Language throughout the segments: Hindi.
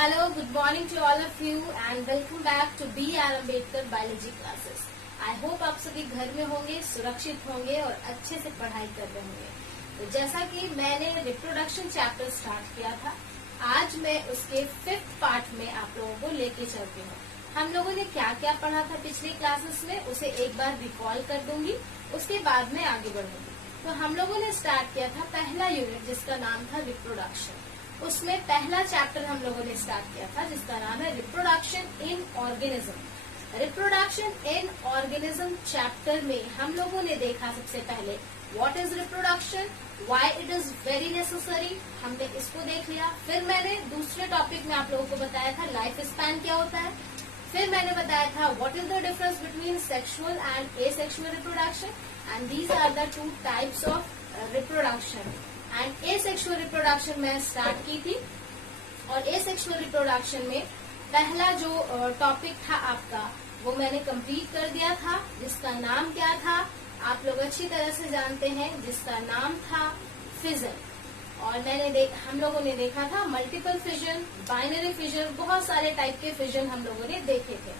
Hello, good morning to all of you and welcome back to B.R. Ambedkar Biology classes. I hope आप सभी घर में होंगे, सुरक्षित होंगे और अच्छे से पढ़ाई कर रहे होंगे। तो जैसा कि मैंने रिप्रोडक्शन चैप्टर स्टार्ट किया था, आज मैं उसके 5th पार्ट में आप लोगों को लेके चलती हूँ। हम लोगों ने क्या क्या पढ़ा था पिछले क्लासेस में, उसे एक बार रिकॉल कर दूंगी, उसके बाद में आगे बढ़ूंगी। तो हम लोगों ने स्टार्ट किया था पहला यूनिट जिसका नाम था रिप्रोडक्शन। उसमें पहला चैप्टर हम लोगों ने स्टार्ट किया था जिसका नाम है reproduction in organism. Reproduction in organism chapter में हम लोगों ने देखा सबसे पहले what is reproduction, why it is very necessary, हमने इसको देख लिया। फिर मैंने दूसरे टॉपिक में आप लोगों को बताया था लाइफ स्पैन क्या होता है। फिर मैंने बताया था what is the difference between sexual and asexual reproduction and these are the 2 types of reproduction. And asexual reproduction मैं स्टार्ट की थी और एसेक्सुअल रिप्रोडक्शन में पहला जो टॉपिक था आपका वो मैंने कंप्लीट कर दिया था, जिसका नाम क्या था आप लोग अच्छी तरह से जानते हैं, जिसका नाम था फिजन। और हम लोगों ने देखा था मल्टीपल फिजन, बाइनरी फिजन, बहुत सारे टाइप के फिजन हम लोगों ने देखे थे।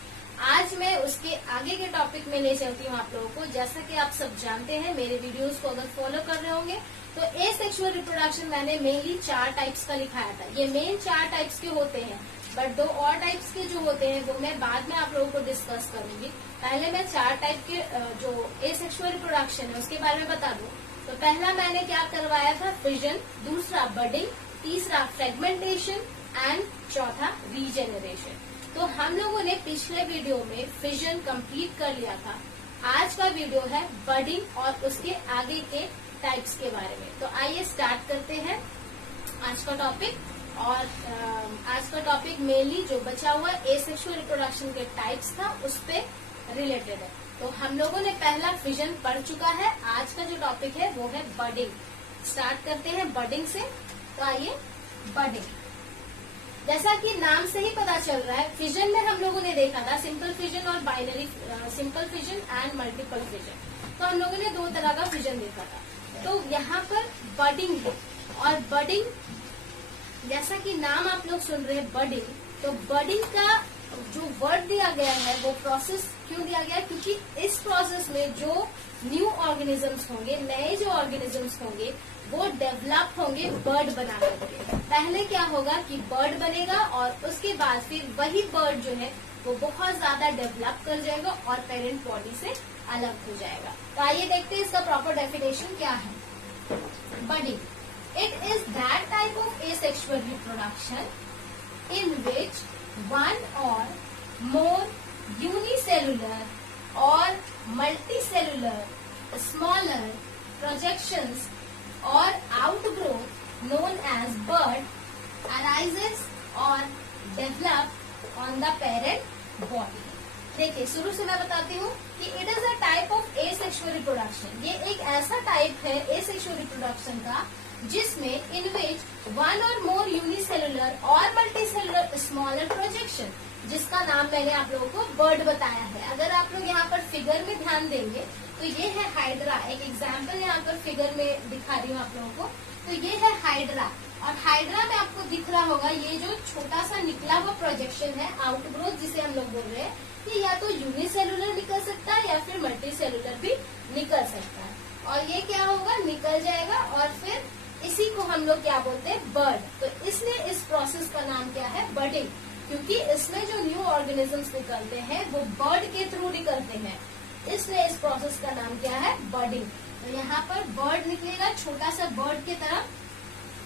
आज मैं उसके आगे के टॉपिक में ले चलती हूँ आप लोगों को। जैसा कि आप सब जानते हैं, मेरे वीडियोस को अगर फॉलो कर रहे होंगे तो एसेक्सुअल रिप्रोडक्शन मैंने मेनली 4 टाइप्स का लिखाया था। ये मेन 4 टाइप्स के होते हैं, बट 2 और टाइप्स के जो होते हैं वो मैं बाद में आप लोगों को डिस्कस करूंगी। पहले मैं 4 टाइप के जो एसेक्सुअल रिप्रोडक्शन है उसके बारे में बता दूं। तो पहला मैंने क्या करवाया था, फिजन, दूसरा बडिंग, तीसरा फ्रेगमेंटेशन एंड चौथा रीजेनरेशन। तो हम लोगों ने पिछले वीडियो में फिजन कंप्लीट कर लिया था। आज का वीडियो है बडिंग और उसके आगे के टाइप्स के बारे में। तो आइए स्टार्ट करते हैं आज का टॉपिक। और आज का टॉपिक मेनली जो बचा हुआ एसेक्सुअल रिप्रोडक्शन के टाइप्स था उस पे रिलेटेड है। तो हम लोगों ने पहला फिजन पढ़ चुका है। आज का जो टॉपिक है वो है बडिंग। स्टार्ट करते हैं बडिंग से। तो आइए बडिंग, जैसा कि नाम से ही पता चल रहा है, फिजन में हम लोगों ने देखा था सिंपल फिजन और binary simple fission and multiple fission. तो हम लोगों ने 2 तरह का फिजन देखा था। तो यहाँ पर बडिंग है और बडिंग जैसा कि नाम आप लोग सुन रहे हैं बडिंग, तो बडिंग का जो वर्ड दिया गया है वो प्रोसेस क्यों दिया गया है, क्योंकि इस प्रोसेस में जो न्यू ऑर्गेनिजम्स होंगे, नए जो ऑर्गेनिजम्स होंगे वो डेवलप होंगे बर्ड बना करके। पहले क्या होगा कि बर्ड बनेगा और उसके बाद फिर वही बर्ड जो है वो बहुत ज्यादा डेवलप कर जाएगा और पेरेंट बॉडी से अलग हो जाएगा। तो आइए देखते हैं इसका प्रॉपर डेफिनेशन क्या है। Budding, it is that type of asexual reproduction in which one or more unicellular or multicellular smaller projections or outgrowth known as bud arises or develop on the parent body। देखिए शुरू से मैं बताती हूँ कि it is a type of asexual reproduction. ये एक ऐसा टाइप है एसेक्सुअल रिप्रोडक्शन का जिसमें इन विच 1 or more unicellular और multicellular smaller projection, जिसका नाम मैंने आप लोगों को बर्ड बताया है। अगर आप लोग यहाँ पर फिगर में ध्यान देंगे तो ये है हाइड्रा। एक एग्जाम्पल यहाँ पर फिगर में दिखा रही हूँ आप लोगों को। तो ये है हाइड्रा और हाइड्रा में आपको दिख रहा होगा ये जो छोटा सा निकला हुआ प्रोजेक्शन है, आउटग्रोथ जिसे हम लोग बोल रहे हैं, कि या तो यूनिसेलुलर निकल सकता है या फिर मल्टीसेलुलर भी निकल सकता है। और ये क्या होगा, निकल जाएगा और फिर इसी को हम लोग क्या बोलते हैं, बर्ड। तो इसलिए इस प्रोसेस का नाम क्या है, बडिंग, क्योंकि इसमें जो न्यू ऑर्गेनिजम्स निकलते हैं वो बर्ड के थ्रू निकलते हैं, इसलिए इस प्रोसेस का नाम क्या है, बडिंग। तो यहाँ पर बर्ड निकलेगा छोटा सा बर्ड की तरह,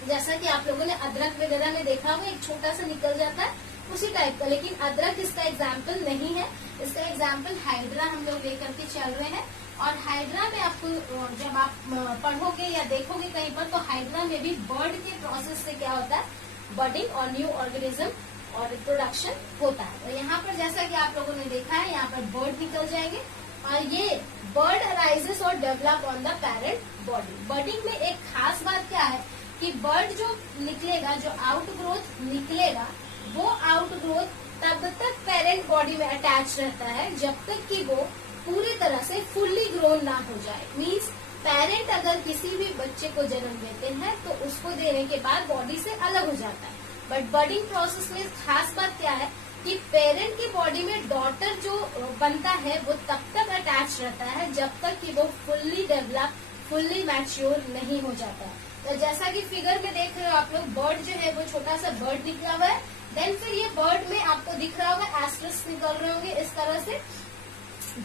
जैसा कि आप लोगों ने अदरक वगैरह में देखा हुआ एक छोटा सा निकल जाता है उसी टाइप का। लेकिन अदरक इसका एग्जाम्पल नहीं है, इसका एग्जाम्पल हाइड्रा हम लोग लेकर के चल रहे हैं। और हाइड्रा में आपको जब आप पढ़ोगे या देखोगे कहीं पर, तो हाइड्रा में भी बर्ड के प्रोसेस से क्या होता है, बडिंग और न्यू ऑर्गेनिज्म और रिप्रोडक्शन होता है। तो यहाँ पर जैसा कि आप लोगों ने देखा है, यहाँ पर बर्ड निकल जाएंगे और ये बर्ड अराइजेस और develop on the parent body. Budding में एक खास बात क्या है कि बर्ड जो निकलेगा, जो आउटग्रोथ निकलेगा, वो आउटग्रोथ तब तक पेरेंट बॉडी में अटैच रहता है जब तक कि वो पूरी तरह से फुल्ली ग्रोन ना हो जाए। मीन्स पेरेंट अगर किसी भी बच्चे को जन्म देते हैं तो उसको देने के बाद बॉडी से अलग हो जाता है। बट बर्डिंग प्रोसेस में खास बात क्या है कि पेरेंट की बॉडी में डॉटर जो बनता है वो तब तक अटैच रहता है जब तक कि वो फुल्ली डेवलप, फुल्ली मैच्योर नहीं हो जाता। तो जैसा कि फिगर में देख रहे हो आप लोग, बर्ड जो है वो छोटा सा बर्ड निकला हुआ है। देन फिर ये बर्ड में आपको दिख रहा होगा एस्ट्रस निकल रहे होंगे इस तरह से।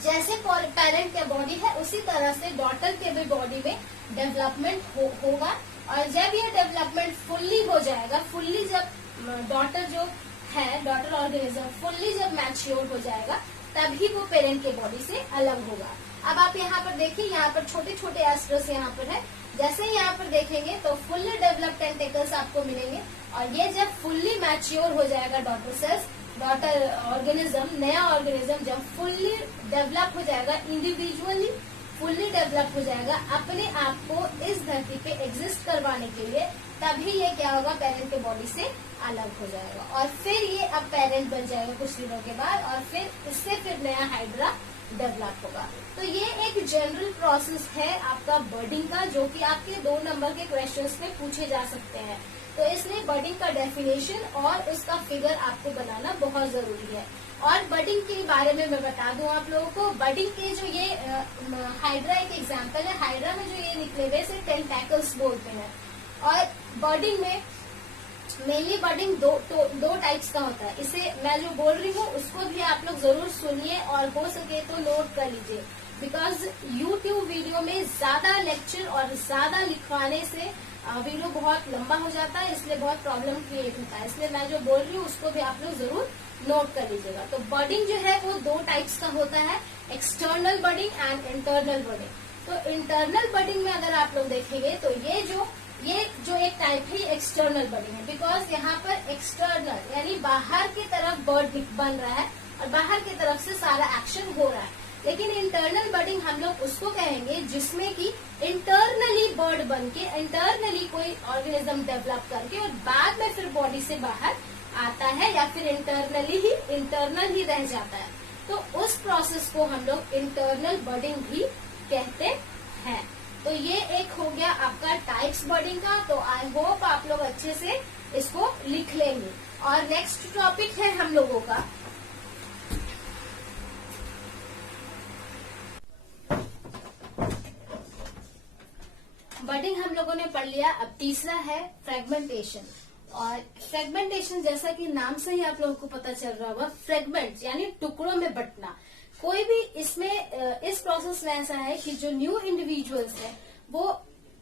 जैसे पेरेंट का बॉडी है उसी तरह से डॉटर के भी बॉडी में डेवलपमेंट होगा। और जब ये डेवलपमेंट फुल्ली हो जाएगा, फुल्ली जब डॉटर जो है, डॉटर ऑर्गेनिज्म फुल्ली जब मैच्योर हो जाएगा, तभी वो पेरेंट के बॉडी से अलग होगा। अब आप यहाँ पर देखिए, यहाँ पर छोटे छोटे एस्ट्रस यहाँ पर है। जैसे ही यहाँ पर देखेंगे तो फुल्ली डेवलप्ड टेंटेकल्स आपको मिलेंगे। और ये जब फुल्ली मैच्योर हो जाएगा डॉटर सेल्स, डॉटर ऑर्गेनिज्म, नया ऑर्गेनिज्म जब फुल्ली डेवलप हो जाएगा, इंडिविजुअली फुल्ली डेवलप हो जाएगा अपने आप को इस धरती पे एग्जिस्ट करवाने के लिए, तभी ये क्या होगा, पेरेंट के बॉडी से अलग हो जाएगा। और फिर ये अब पेरेंट बन जाएगा कुछ दिनों के बाद, और फिर इससे फिर नया हाइड्रा डेवलप होगा। तो ये एक जनरल प्रोसेस है आपका बर्डिंग का, जो कि आपके 2 नंबर के क्वेश्चंस में पूछे जा सकते हैं। तो इसलिए बर्डिंग का डेफिनेशन और उसका फिगर आपको बनाना बहुत जरूरी है। और बर्डिंग के बारे में मैं बता दूं आप लोगों को, बर्डिंग के जो ये हाइड्रा एक एग्जाम्पल है। हाइड्रा में जो ये निकले हुए से टेंटैकल्स बोलते हैं। और बर्डिंग में मेनली बर्डिंग दो टाइप्स का होता है। इसे मैं जो बोल रही हूँ उसको भी आप लोग जरूर सुनिए और हो सके तो नोट कर लीजिए, बिकॉज YouTube वीडियो में ज्यादा लेक्चर और ज्यादा लिखवाने से वीडियो बहुत लंबा हो जाता है, इसलिए बहुत प्रॉब्लम क्रिएट होता है। इसलिए मैं जो बोल रही हूँ उसको भी आप लोग जरूर नोट कर लीजिएगा। तो बर्डिंग जो है वो 2 टाइप्स का होता है, एक्सटर्नल बर्डिंग एंड इंटरनल बर्डिंग। तो इंटरनल बर्डिंग में अगर आप लोग देखेंगे तो ये जो एक टाइप है, ये एक्सटर्नल बर्डिंग है। बिकॉज यहाँ पर एक्सटर्नल यानी बाहर की तरफ बर्ड बन रहा है और बाहर की तरफ से सारा एक्शन हो रहा है। लेकिन इंटरनल बर्डिंग हम लोग उसको कहेंगे जिसमें कि इंटरनली बर्ड बन के, इंटरनली कोई ऑर्गेनिज्म डेवलप करके और बाद में फिर बॉडी से बाहर आता है, या फिर इंटरनल ही रह जाता है। तो उस प्रोसेस को हम लोग इंटरनल बर्डिंग भी कहते हैं। तो ये एक हो गया आपका टाइप्स बर्डिंग का। तो आई होप आप लोग अच्छे से इसको लिख लेंगे। और नेक्स्ट टॉपिक है हम लोगों का बर्डिंग, हम लोगों ने पढ़ लिया। अब तीसरा है फ्रेगमेंटेशन। और फ्रेगमेंटेशन जैसा कि नाम से ही आप लोगों को पता चल रहा होगा, फ्रेगमेंट यानी टुकड़ों में बंटना। कोई भी इसमें इस प्रोसेस में ऐसा है कि जो न्यू इंडिविजुअल्स है वो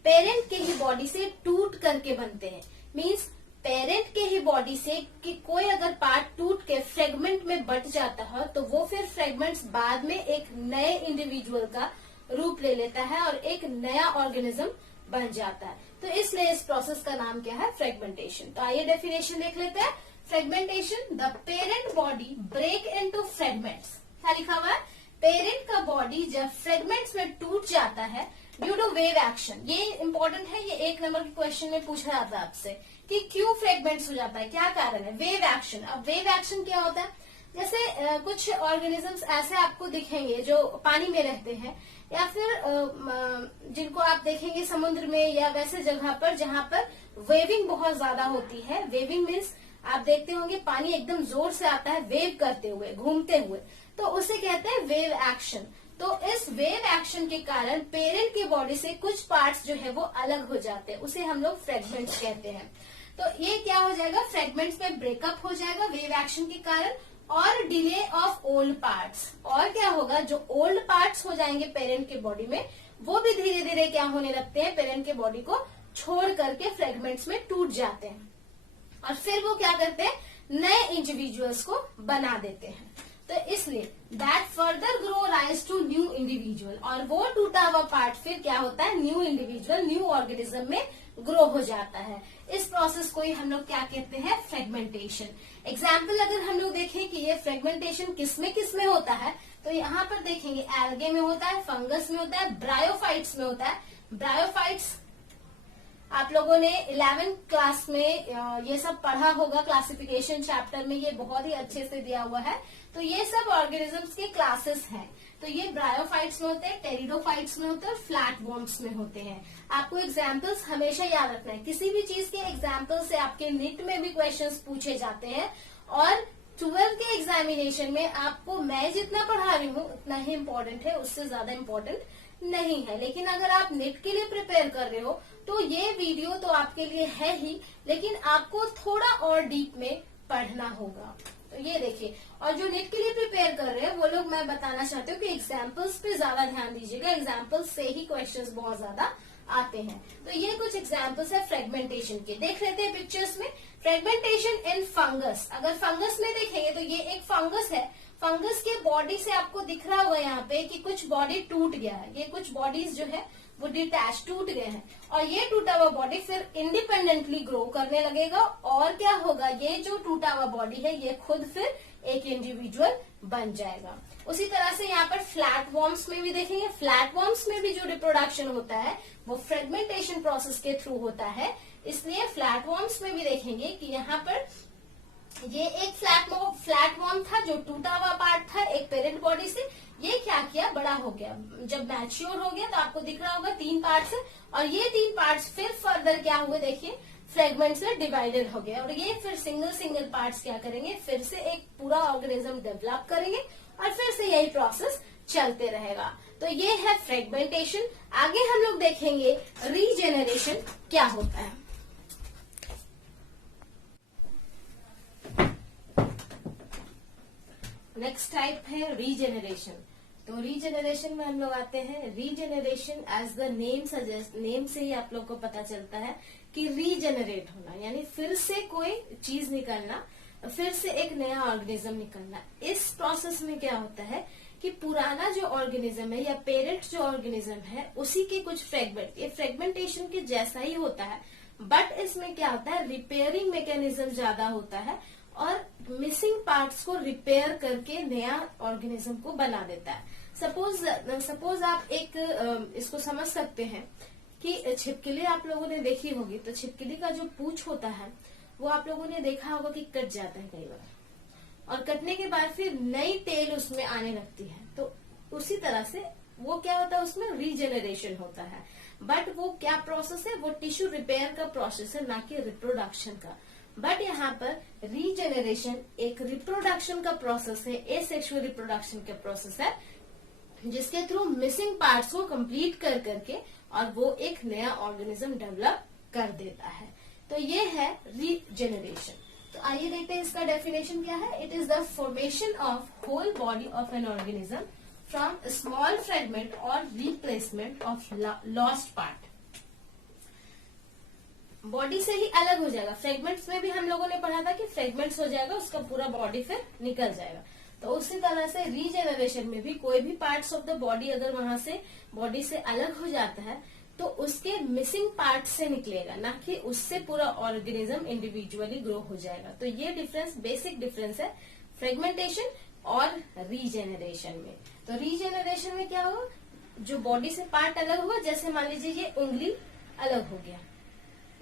पेरेंट के ही बॉडी से टूट करके बनते हैं। मींस पेरेंट के ही बॉडी से कि कोई अगर पार्ट टूट के फ्रेगमेंट में बट जाता है तो वो फिर फ्रेगमेंट्स बाद में एक नए इंडिविजुअल का रूप ले लेता है और एक नया ऑर्गेनिज्म बन जाता है। तो इसलिए इस प्रोसेस का नाम क्या है, फ्रेगमेंटेशन। तो आइए डेफिनेशन देख लेते हैं। Fragmentation, the parent body break into fragments. क्या लिखा हुआ है, पेरेंट का बॉडी जब फ्रेगमेंट्स में टूट जाता है ड्यू टू वेव एक्शन। ये इंपॉर्टेंट है, ये 1 नंबर के क्वेश्चन में पूछा जाता है आपसे कि क्यों फ्रेगमेंट्स हो जाता है, क्या कारण है, वेव एक्शन। अब वेव एक्शन क्या होता है, जैसे कुछ ऑर्गेनिजम्स ऐसे आपको दिखेंगे जो पानी में रहते हैं, या फिर जिनको आप देखेंगे समुद्र में या वैसे जगह पर जहां पर वेविंग बहुत ज्यादा होती है। वेविंग मीन्स आप देखते होंगे पानी एकदम जोर से आता है वेव करते हुए, घूमते हुए, तो उसे कहते हैं वेव एक्शन। तो इस वेव एक्शन के कारण पेरेंट की बॉडी से कुछ पार्ट्स जो है वो अलग हो जाते हैं, उसे हम लोग फ्रेगमेंट्स कहते हैं। तो ये क्या हो जाएगा, फ्रेगमेंट्स में ब्रेकअप हो जाएगा वेव एक्शन के कारण, और डिले ऑफ ओल्ड पार्ट्स। और क्या होगा, जो ओल्ड पार्ट्स हो जाएंगे पेरेंट के बॉडी में, वो भी धीरे धीरे क्या होने लगते हैं, पेरेंट के बॉडी को छोड़ करके फ्रेगमेंट्स में टूट जाते हैं और फिर वो क्या करते हैं, नए इंडिविजुअल्स को बना देते हैं। तो इसलिए that further grow rise to new individual, और वो टूटा हुआ पार्ट फिर क्या होता है, न्यू इंडिविजुअल, न्यू ऑर्गेनिज्म में ग्रो हो जाता है। इस प्रोसेस को ही हम लोग क्या कहते हैं, फ्रेगमेंटेशन। एग्जाम्पल अगर हम लोग देखें कि ये फ्रेगमेंटेशन किसमें होता है, तो यहाँ पर देखेंगे एल्गे में होता है, फंगस में होता है, ब्रायोफाइट्स में होता है। ब्रायोफाइट्स आप लोगों ने 11th क्लास में ये सब पढ़ा होगा, क्लासिफिकेशन चैप्टर में ये बहुत ही अच्छे से दिया हुआ है। तो ये सब ऑर्गेनिजम्स के क्लासेस हैं। तो ये ब्रायोफाइट्स में होते हैं, टेरिडोफाइट्स में होते हैं और फ्लैटवर्म्स में होते हैं। आपको एग्जाम्पल्स हमेशा याद रखना है। किसी भी चीज के एग्जाम्पल से आपके नीट में भी क्वेश्चंस पूछे जाते हैं और 12th के एग्जामिनेशन में आपको मैं जितना पढ़ा रही हूँ उतना ही इम्पोर्टेंट है, उससे ज्यादा इम्पोर्टेंट नहीं है। लेकिन अगर आप नेट के लिए प्रिपेयर कर रहे हो तो ये वीडियो तो आपके लिए है ही, लेकिन आपको थोड़ा और डीप में पढ़ना होगा। तो ये देखिए, और जो नेट के लिए प्रिपेयर कर रहे हैं वो लोग, मैं बताना चाहती हूँ कि एग्जाम्पल्स पे ज्यादा ध्यान दीजिएगा। एग्जाम्पल्स से ही क्वेश्चंस बहुत ज्यादा आते हैं। तो ये कुछ एग्जाम्पल्स है फ्रेगमेंटेशन के, देख लेते हैं पिक्चर्स में। फ्रेगमेंटेशन इन फंगस, अगर फंगस में देखेंगे तो ये एक फंगस है। फंगस के बॉडी से आपको दिख रहा होगा यहाँ पे कि कुछ बॉडी टूट गया है, ये कुछ बॉडीज जो है वो डिटैच टूट गए हैं, और ये टूटा हुआ बॉडी फिर इंडिपेंडेंटली ग्रो करने लगेगा। और क्या होगा, ये जो टूटा हुआ बॉडी है ये खुद फिर एक इंडिविजुअल बन जाएगा। उसी तरह से यहाँ पर फ्लैटवर्म्स में भी देखेंगे, फ्लैटवर्म्स में भी जो रिप्रोडक्शन होता है वो फ्रेगमेंटेशन प्रोसेस के थ्रू होता है। इसलिए फ्लैटवर्म्स में भी देखेंगे कि यहाँ पर ये एक फ्लैटवर्म था जो टूटा हुआ पार्ट था एक पेरेंट बॉडी से। ये क्या किया, बड़ा हो गया, जब मैच्योर हो गया तो आपको दिख रहा होगा 3 पार्ट्स है, और ये 3 पार्ट्स फिर फर्दर क्या हुए, देखिए फ्रेगमेंट्स में डिवाइडेड हो गया, और ये फिर सिंगल पार्ट्स क्या करेंगे, फिर से एक पूरा ऑर्गेनिज्म डेवलप करेंगे और फिर से यही प्रोसेस चलते रहेगा। तो ये है फ्रेगमेंटेशन। आगे हम लोग देखेंगे रीजेनरेशन क्या होता है। नेक्स्ट टाइप है रीजेनरेशन। तो रीजेनरेशन में हम लोग आते हैं, regeneration as the name suggest, name से ही आप लोग को पता चलता है कि रीजेनरेट होना यानी फिर से कोई चीज निकलना, फिर से एक नया ऑर्गेनिज्म निकलना। इस प्रोसेस में क्या होता है कि पुराना जो ऑर्गेनिज्म है या पेरेंट जो ऑर्गेनिज्म है उसी के कुछ फ्रेगमेंट, ये फ्रेगमेंटेशन के जैसा ही होता है, बट इसमें क्या होता है, रिपेयरिंग मैकेनिज्म ज्यादा होता है और मिसिंग पार्ट्स को रिपेयर करके नया ऑर्गेनिज्म को बना देता है। सपोज आप एक इसको समझ सकते हैं कि छिपकली आप लोगों ने देखी होगी, तो छिपकली का जो पूंछ होता है वो आप लोगों ने देखा होगा कि कट जाता है कई बार, और कटने के बाद फिर नई टेल उसमें आने लगती है। तो उसी तरह से वो क्या होता है, उसमें रीजेनरेशन होता है। बट वो क्या प्रोसेस है, वो टिश्यू रिपेयर का प्रोसेस है, ना कि रिप्रोडक्शन का। बट यहाँ पर रीजेनरेशन एक रिप्रोडक्शन का प्रोसेस है, एसेक्सुअल रिप्रोडक्शन का प्रोसेस है, जिसके थ्रू मिसिंग पार्ट्स को कंप्लीट कर करके और वो एक नया ऑर्गेनिज्म डेवलप कर देता है। तो ये है रीजेनरेशन। तो आइए देखते हैं इसका डेफिनेशन क्या है। It is the formation of whole body of an organism from small fragment और replacement of lost part. Body से ही अलग हो जाएगा। फ्रेगमेंट्स में भी हम लोगों ने पढ़ा था कि फ्रेगमेंट्स हो जाएगा, उसका पूरा बॉडी फिर निकल जाएगा। तो उसी तरह से रीजेनरेशन में भी कोई भी पार्ट्स ऑफ द बॉडी अगर वहां से बॉडी से अलग हो जाता है तो उसके मिसिंग पार्ट से निकलेगा, ना कि उससे पूरा ऑर्गेनिज्म इंडिविजुअली ग्रो हो जाएगा। तो ये डिफरेंस, बेसिक डिफरेंस है फ्रेगमेंटेशन और रीजेनरेशन में। तो रीजेनरेशन में क्या होगा, जो बॉडी से पार्ट अलग हुआ, जैसे मान लीजिए ये उंगली अलग हो गया,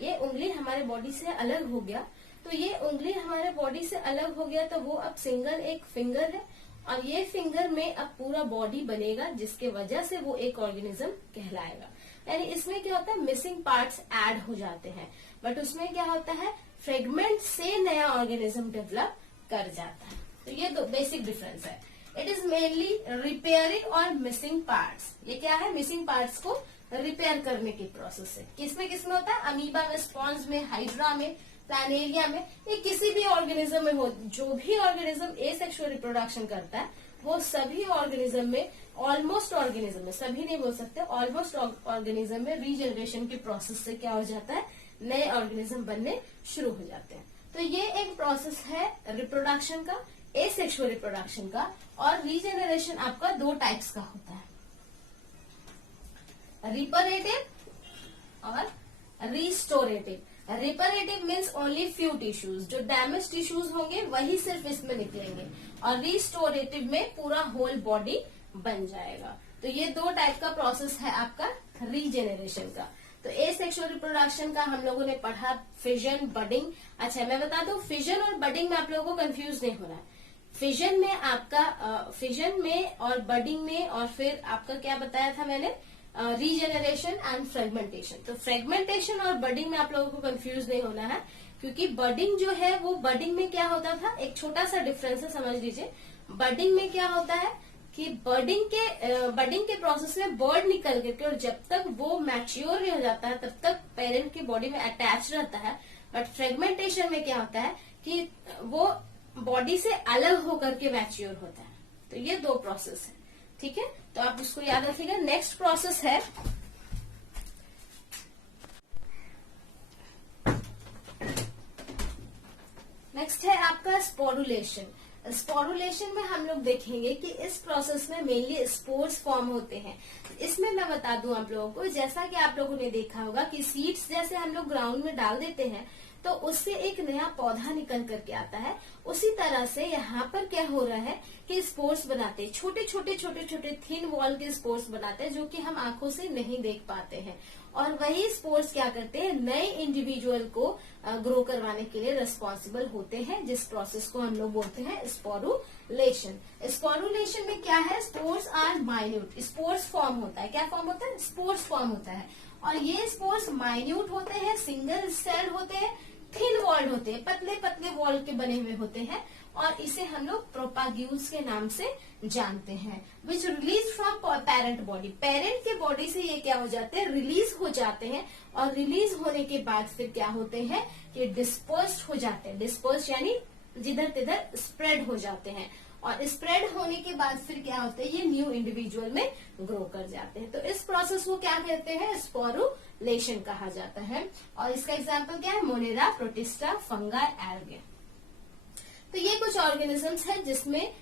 ये उंगली हमारे बॉडी से अलग हो गया, तो ये उंगली हमारे बॉडी से अलग हो गया तो वो अब सिंगल एक फिंगर है, और ये फिंगर में अब पूरा बॉडी बनेगा, जिसके वजह से वो एक ऑर्गेनिज्म कहलाएगा। यानी इसमें क्या होता है, मिसिंग पार्ट्स ऐड हो जाते हैं, बट उसमें क्या होता है, फ्रेगमेंट से नया ऑर्गेनिज्म डेवलप कर जाता है। तो ये दो बेसिक डिफरेंस है। इट इज मेनली रिपेयरिंग और मिसिंग पार्ट्स। ये क्या है, मिसिंग पार्ट्स को रिपेयर करने की प्रोसेस है। किसमें होता है, अमीबा में, स्पॉन्ज में, हाइड्रा में, प्लानेरिया में, ये किसी भी ऑर्गेनिज्म में हो। जो भी ऑर्गेनिज्म एसेक्सुअल रिप्रोडक्शन करता है वो सभी ऑर्गेनिज्म में, ऑलमोस्ट ऑर्गेनिज्म में, सभी नहीं बोल सकते, ऑलमोस्ट ऑर्गेनिज्म में रीजनरेशन के प्रोसेस से क्या हो जाता है, नए ऑर्गेनिज्म बनने शुरू हो जाते हैं। तो ये एक प्रोसेस है रिप्रोडक्शन का, एसेक्सुअल रिप्रोडक्शन का। और रीजनरेशन आपका 2 टाइप्स का होता है, रिपरेटिव और restorative. Reparative means only few tissues, जो डैमेज टिश्यूज होंगे वही सिर्फ इसमें निकलेंगे, और रिस्टोरेटिव में पूरा होल बॉडी बन जाएगा। तो ये 2 टाइप का प्रोसेस है आपका रीजेनरेशन का। तो एसेक्सुअल रिप्रोडक्शन का हम लोगों ने पढ़ा फिजन, बडिंग। अच्छा, मैं बता दूं, फिजन और बडिंग में आप लोगों को कंफ्यूज नहीं होना है। फिजन में आपका फिजन में और बडिंग में, और फिर आपका क्या बताया था मैंने, रीजेनरेशन एंड फ्रेगमेंटेशन। तो फ्रेगमेंटेशन और बडिंग में आप लोगों को कंफ्यूज नहीं होना है, क्योंकि बडिंग जो है वो, बडिंग में क्या होता था, एक छोटा सा डिफरेंस है, समझ लीजिए। बडिंग में क्या होता है कि बडिंग के प्रोसेस में बर्ड निकल करके, और जब तक वो मैच्योर नहीं हो जाता है तब तक पेरेंट की बॉडी में अटैच रहता है। बट फ्रेगमेंटेशन में क्या होता है कि वो बॉडी से अलग होकर के मैच्योर होता है। तो ये दो प्रोसेस है, ठीक है, तो आप इसको याद रखिएगा। नेक्स्ट प्रोसेस है आपका स्पोरुलेशन। स्पोरुलेशन में हम लोग देखेंगे कि इस प्रोसेस में मेनली स्पोर्स फॉर्म होते हैं। इसमें मैं बता दूं आप लोगों को, जैसा कि आप लोगों ने देखा होगा कि सीड्स जैसे हम लोग ग्राउंड में डाल देते हैं तो उससे एक नया पौधा निकल करके आता है। उसी तरह से यहाँ पर क्या हो रहा है कि स्पोर्स बनाते हैं, छोटे छोटे थिन वॉल के स्पोर्स बनाते हैं, जो कि हम आंखों से नहीं देख पाते हैं। और वही स्पोर्स क्या करते हैं, नए इंडिविजुअल को ग्रो करवाने के लिए रिस्पॉन्सिबल होते हैं, जिस प्रोसेस को हम लोग बोलते हैं स्पोरुलेशन। स्पोरुलेशन में क्या है, spores are minute, spores form होता है। क्या फॉर्म होता है, स्पोर्स फॉर्म होता है। और ये स्पोर्स माइन्यूट होते हैं, सिंगल सेल होते हैं, थिन वॉल्ड होते हैं, पतले पतले वॉल के बने हुए होते हैं, और इसे हम लोग प्रोपाग्यूल्स के नाम से जानते हैं। विच release from parent body, parent के बॉडी से ये क्या हो जाते हैं, रिलीज हो जाते हैं। और रिलीज होने के बाद फिर क्या होते हैं कि डिस्पर्स्ड हो जाते हैं। डिस्पर्स्ड यानी जिधर तिधर स्प्रेड हो जाते हैं, और स्प्रेड होने के बाद फिर क्या होते हैं, ये न्यू इंडिविजुअल में ग्रो कर जाते हैं। तो इस प्रोसेस को क्या कहते हैं, स्पोरुलेशन कहा जाता है। और इसका एग्जांपल क्या है, मोनेरा, प्रोटिस्टा, फंगा, एल्गे। तो ये कुछ ऑर्गेनिजम्स हैं जिसमें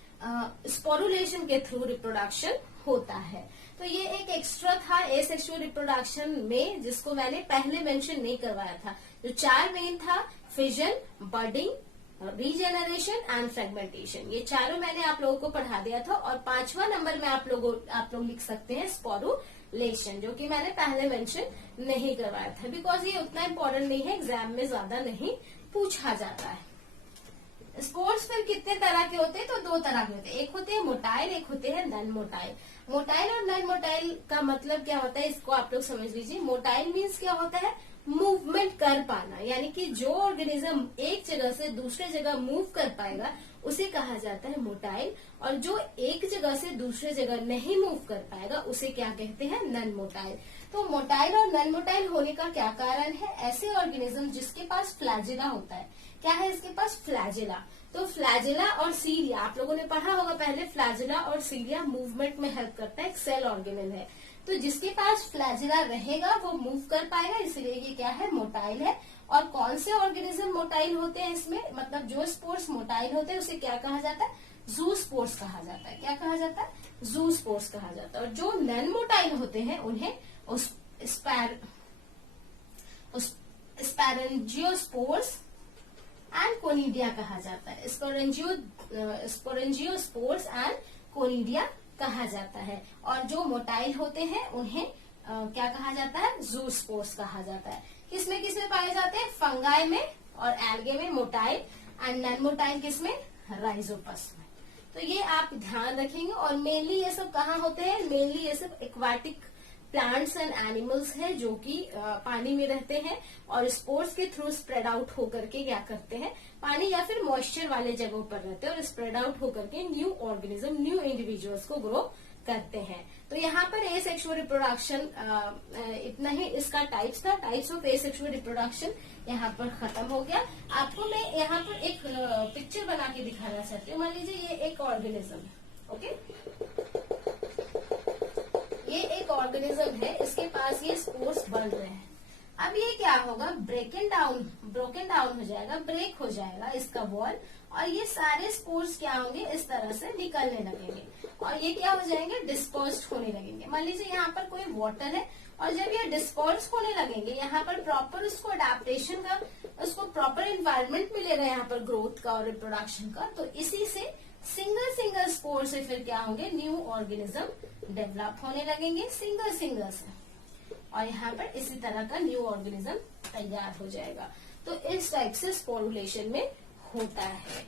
स्पोरुलेशन के थ्रू रिप्रोडक्शन होता है। तो ये एक एक्स्ट्रा था एसेक्सुअल रिप्रोडक्शन में, जिसको मैंने पहले मेंशन नहीं करवाया था। जो 4 मेन था, fission, budding, regeneration and fragmentation, ये चारों मैंने आप लोगों को पढ़ा दिया था। और 5वां नंबर में आप लोग लिख सकते हैं स्पोरुलेशन, जो कि मैंने पहले मेंशन नहीं करवाया था, बिकॉज ये उतना इम्पोर्टेंट नहीं है, एग्जाम में ज्यादा नहीं पूछा जाता है। स्पोर्स फिर कितने तरह के होते हैं, तो 2 तरह के होते हैं, एक होते हैं मोटाइल, एक होते हैं नॉन मोटाइल। मोटाइल और नॉन मोटाइल का मतलब क्या होता है, इसको आप लोग समझ लीजिए। मोटाइल मीन्स क्या होता है, मूवमेंट कर पाना, यानी कि जो ऑर्गेनिज्म एक जगह से दूसरे जगह मूव कर पाएगा उसे कहा जाता है मोटाइल। और जो एक जगह से दूसरे जगह नहीं मूव कर पाएगा उसे क्या कहते हैं, नॉन मोटाइल। तो मोटाइल और नॉन मोटाइल होने का क्या कारण है, ऐसे ऑर्गेनिज्म जिसके पास फ्लैजिला होता है। क्या है इसके पास, फ्लैजिला। तो फ्लैजिला और सीलिया आप लोगों ने पढ़ा होगा पहले, फ्लैजिला और सीलिया मूवमेंट में हेल्प करता है, एक सेल ऑर्गेनल है। तो जिसके पास फ्लैजिला रहेगा वो मूव कर पाएगा, इसलिए ये क्या है, मोटाइल है। और कौन से ऑर्गेनिज्म मोटाइल होते हैं इसमें, मतलब जो स्पोर्स मोटाइल होते हैं उसे क्या कहा जाता है, जू स्पोर्स कहा जाता है। क्या कहा जाता है, जू स्पोर्स कहा जाता है। और जो नॉन मोटाइल होते हैं उन्हें स्पैरेंजियोस्पोर्स एंड कोनिडिया कहा जाता है। स्पोरेंजियोस्पोर्स एंड कोनिडिया कहा जाता है। और जो मोटाइल होते हैं उन्हें क्या कहा जाता है, जूस्पोर्स कहा जाता है। किसमें किसमें पाए जाते हैं, फंगाई में और एल्गे में मोटाइल, एंड नॉन मोटाइल किसमें, राइजोपस में। तो ये आप ध्यान रखेंगे। और मेनली ये सब कहाँ होते हैं, मेनली ये सब एक्वाटिक प्लांट्स एंड एनिमल्स है, जो कि पानी में रहते हैं और स्पोर्स के थ्रू स्प्रेड आउट होकर के क्या करते हैं, पानी या फिर मॉइस्चर वाले जगहों पर रहते हैं और स्प्रेड आउट होकर के न्यू ऑर्गेनिज्म, न्यू इंडिविजुअल्स को ग्रो करते हैं। तो यहाँ पर एसेक्सुअल रिप्रोडक्शन इतना ही इसका टाइप्स था। टाइप्स ऑफ एसेक्सुअल रिप्रोडक्शन यहाँ पर खत्म हो गया। आपको मैं यहाँ पर एक पिक्चर बना के दिखाना चाहती हूँ। मान लीजिए ये एक ऑर्गेनिज्म है, ओके, ये एक ऑर्गेनिज्म है, इसके पास ये स्पोर्स बन रहे हैं। अब ये क्या होगा, ब्रोकन डाउन हो जाएगा, ब्रेक हो जाएगा इसका वॉल, और ये सारे स्पोर्स क्या होंगे, इस तरह से निकलने लगेंगे और ये क्या हो जाएंगे, डिस्पर्स्ड होने लगेंगे। मान लीजिए यहाँ पर कोई वाटर है और जब ये डिस्पर्स होने लगेंगे, यहाँ पर प्रॉपर उसको अडेप्टेशन का, उसको प्रॉपर एनवायरनमेंट मिलेगा यहाँ पर ग्रोथ का और रिप्रोडक्शन का, तो इसी से सिंगल स्पोर से फिर क्या होंगे, न्यू ऑर्गेनिज्म डेवलप होने लगेंगे सिंगल से। और यहाँ पर इसी तरह का न्यू ऑर्गेनिज्म तैयार हो जाएगा। तो इस टाइप से स्पोरुलेशन में होता है।